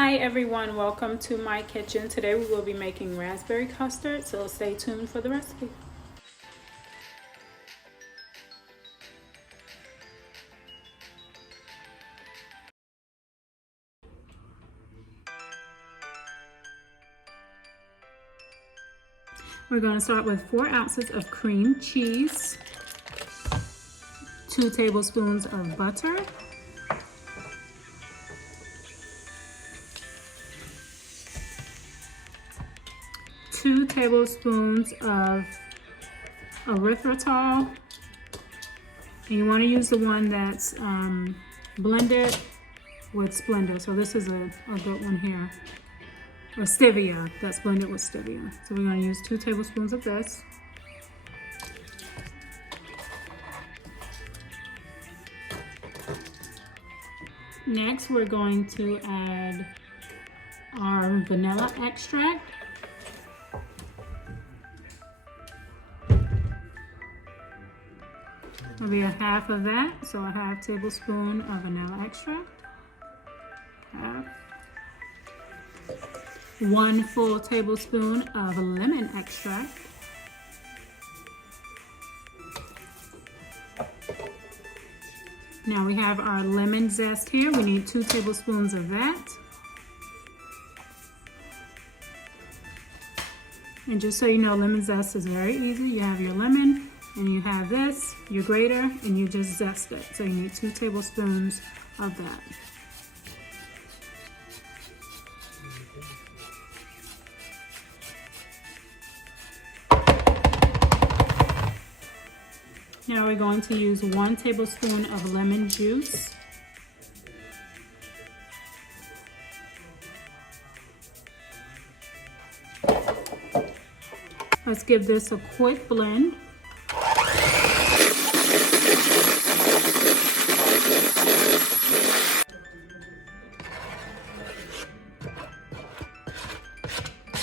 Hi everyone, welcome to my kitchen. Today we will be making raspberry custard, so stay tuned for the recipe. We're going to start with 4 ounces of cream cheese, 2 tablespoons of butter, two tablespoons of erythritol, and you want to use the one that's blended with Splenda. So this is a good one here. Or stevia, that's blended with stevia. So we're going to use 2 tablespoons of this. Next, we're going to add our vanilla extract. Maybe a half of that, so a half tablespoon of vanilla extract. Half. 1 full tablespoon of lemon extract. Now we have our lemon zest here. We need 2 tablespoons of that. And just so you know, lemon zest is very easy. You have your lemon and you have this, your grater, and you just zest it. So you need 2 tablespoons of that. Now we're going to use 1 tablespoon of lemon juice. Let's give this a quick blend.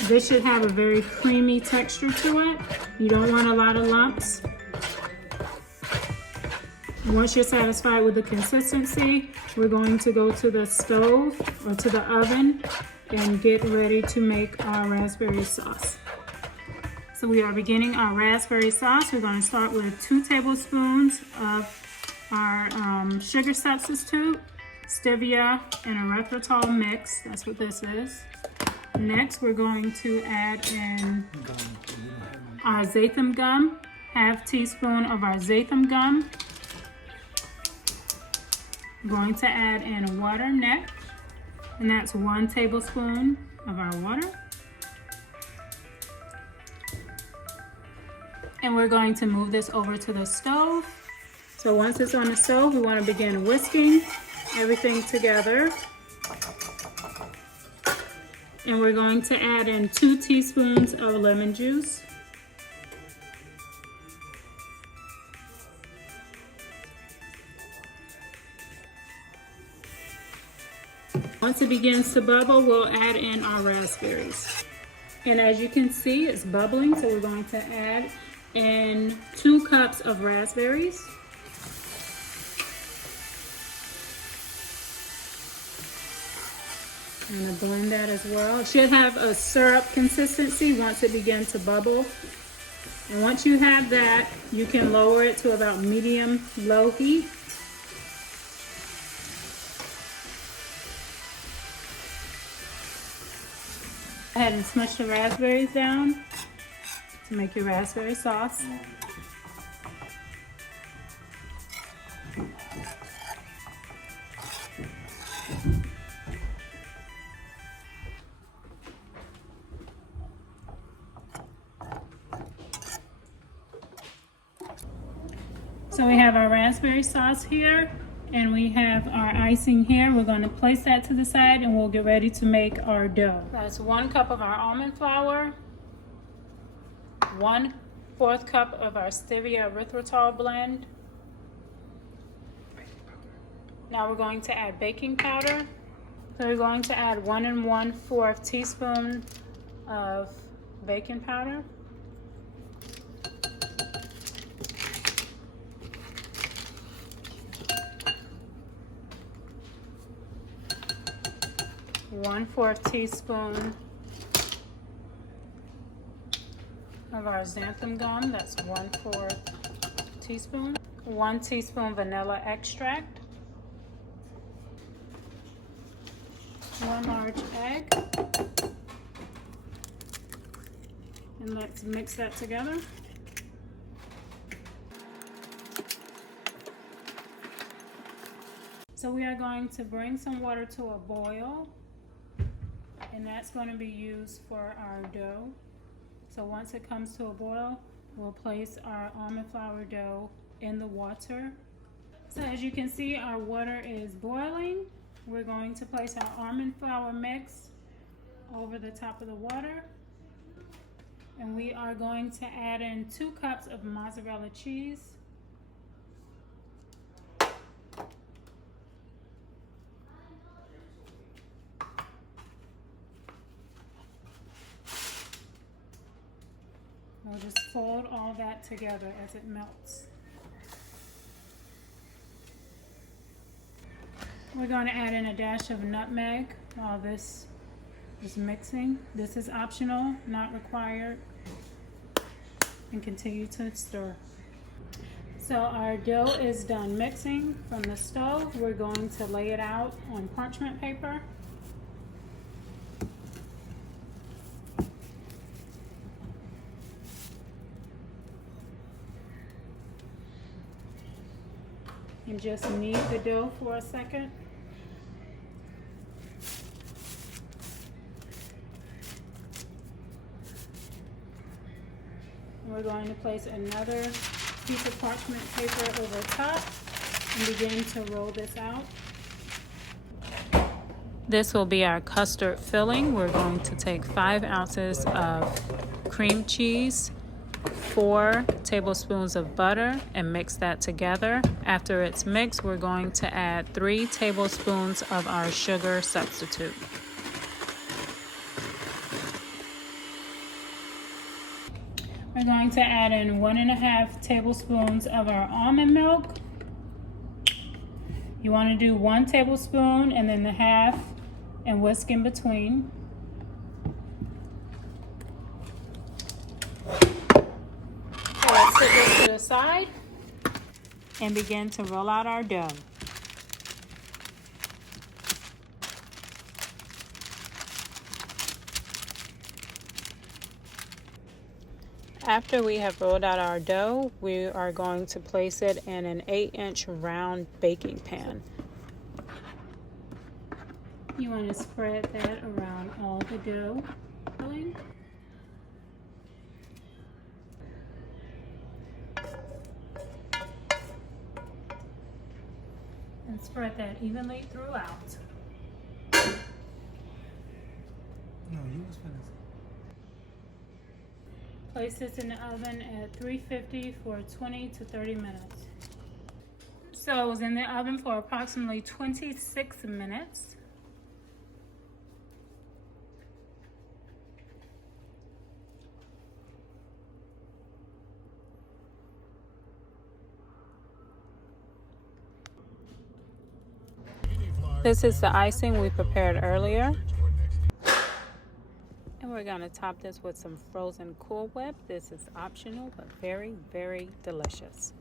This should have a very creamy texture to it. You don't want a lot of lumps. Once you're satisfied with the consistency, we're going to go to the stove or to the oven and get ready to make our raspberry sauce. So we are beginning our raspberry sauce. We're going to start with 2 tablespoons of our sugar substitute, stevia, and erythritol mix. That's what this is. Next, we're going to add in our xanthan gum, half teaspoon of our xanthan gum. We're going to add in water next, and that's 1 tablespoon of our water. And we're going to move this over to the stove. So once it's on the stove, we want to begin whisking everything together. And we're going to add in 2 teaspoons of lemon juice. Once it begins to bubble, we'll add in our raspberries. And as you can see, it's bubbling, so we're going to add in 2 cups of raspberries. I'm going to blend that as well. It should have a syrup consistency once it begins to bubble. And once you have that, you can lower it to about medium-low heat. Go ahead and smush the raspberries down to make your raspberry sauce. So we have our raspberry sauce here, and we have our icing here. We're going to place that to the side and we'll get ready to make our dough. That's 1 cup of our almond flour, 1/4 cup of our stevia erythritol blend. Now we're going to add baking powder. So we're going to add 1 1/4 teaspoon of baking powder. 1/4 teaspoon of our xanthan gum. That's 1/4 teaspoon. 1 teaspoon vanilla extract. 1 large egg. And let's mix that together. So we are going to bring some water to a boil, and that's going to be used for our dough. So once it comes to a boil, we'll place our almond flour dough in the water. So as you can see, our water is boiling. We're going to place our almond flour mix over the top of the water. And we are going to add in 2 cups of mozzarella cheese. We'll just fold all that together as it melts. We're going to add in a dash of nutmeg while this is mixing. This is optional, not required. And continue to stir. So our dough is done mixing from the stove. We're going to lay it out on parchment paper. And just knead the dough for a second. We're going to place another piece of parchment paper over top and begin to roll this out. This will be our custard filling. We're going to take 5 ounces of cream cheese, 4 tablespoons of butter, and mix that together. After it's mixed, we're going to add 3 tablespoons of our sugar substitute. We're going to add in 1.5 tablespoons of our almond milk. You want to do 1 tablespoon and then the half and whisk in between. So let's set this to the side and begin to roll out our dough. After we have rolled out our dough, we are going to place it in an 8-inch round baking pan. You want to spread that around all the dough. And spread that evenly throughout. No, you was finished. Place this in the oven at 350 for 20 to 30 minutes. So it was in the oven for approximately 26 minutes. This is the icing we prepared earlier. And we're going to top this with some frozen Cool Whip. This is optional, but very, very delicious.